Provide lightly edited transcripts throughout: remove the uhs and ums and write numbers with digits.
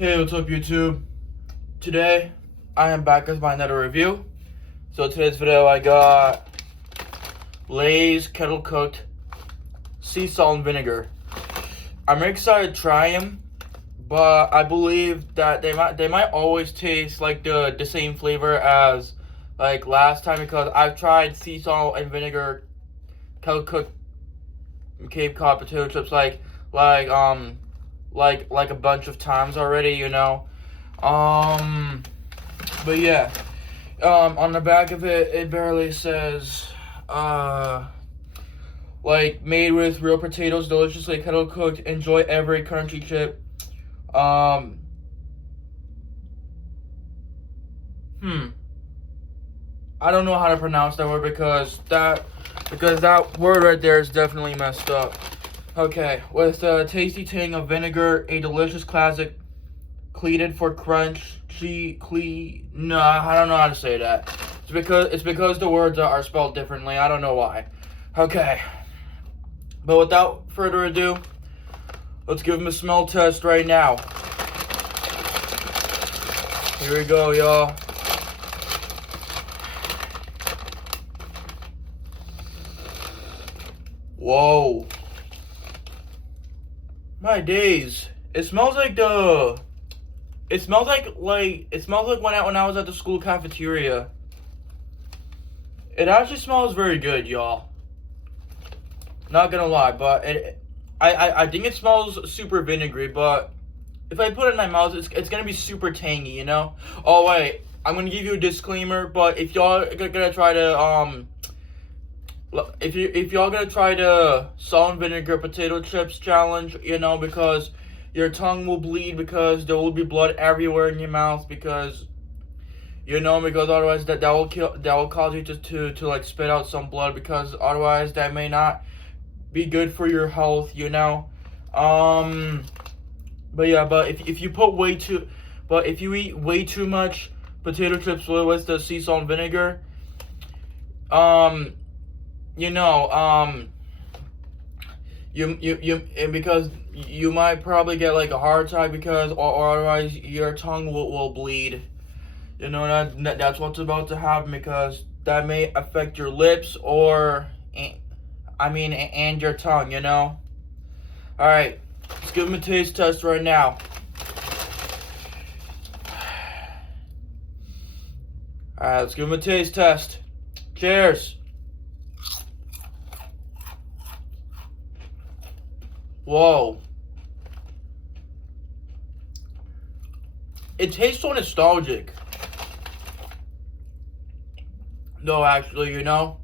Hey, what's up YouTube? Today, I am back with my another review. So today's video, I got Lay's Kettle Cooked Sea Salt and Vinegar. I'm excited to try them, but I believe that they might always taste like the same flavor as like last time, because I've tried sea salt and vinegar Kettle Cooked Cape Cod potato chips like a bunch of times already, you know. But yeah, on the back of it, it barely says, like, made with real potatoes, deliciously kettle cooked, enjoy every crunchy chip. I don't know how to pronounce that word because that word right there is definitely messed up. Okay, with a tasty tang of vinegar, a delicious classic, cleated for crunch. No, I don't know how to say that. It's because the words are spelled differently. I don't know why. Okay, but without further ado, let's give them a smell test right now. Here we go, y'all. Whoa. My days. It smells like when I was at the school cafeteria. It actually smells very good, y'all. Not gonna lie, but I think it smells super vinegary, but if I put it in my mouth, it's gonna be super tangy, you know? Oh wait, I'm gonna give you a disclaimer, but if y'all gonna try to if y'all gonna try the salt and vinegar potato chips challenge, you know, because your tongue will bleed, because there will be blood everywhere in your mouth, because otherwise that will cause you to like spit out some blood, because otherwise that may not be good for your health, you know. But yeah, but if you eat way too much potato chips with the sea salt and vinegar, because you might probably get like a heart attack, or otherwise your tongue will bleed. You know, that's what's about to happen, because that may affect your lips and your tongue, you know. All right, let's give them a taste test right now. All right, let's give them a taste test. Cheers. Whoa. It tastes so nostalgic. No, actually, you know.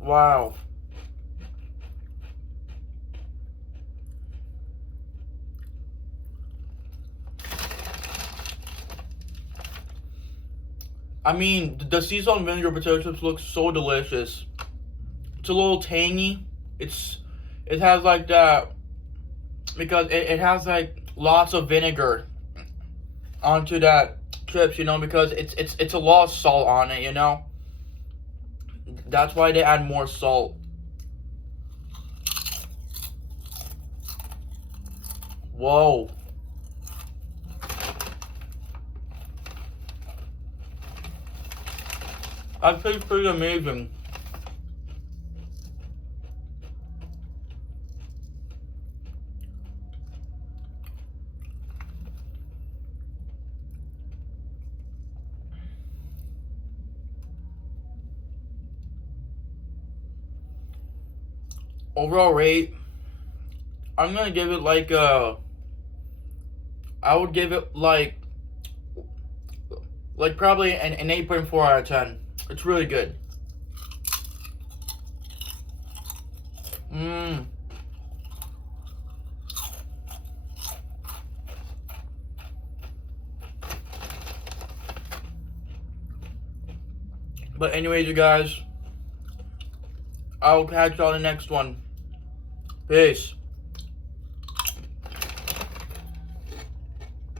Wow. I mean, the sea salt and vinegar potato chips look so delicious. It's a little tangy. It has like that, because it has like lots of vinegar onto that chips, you know, because it's a lot of salt on it, you know. That's why they add more salt. Whoa. That tastes pretty amazing. Overall rate, I'm gonna give it like I would give it like probably an 8.4 out of 10. It's really good. But anyways, you guys, I'll catch y'all in the next one. Peace.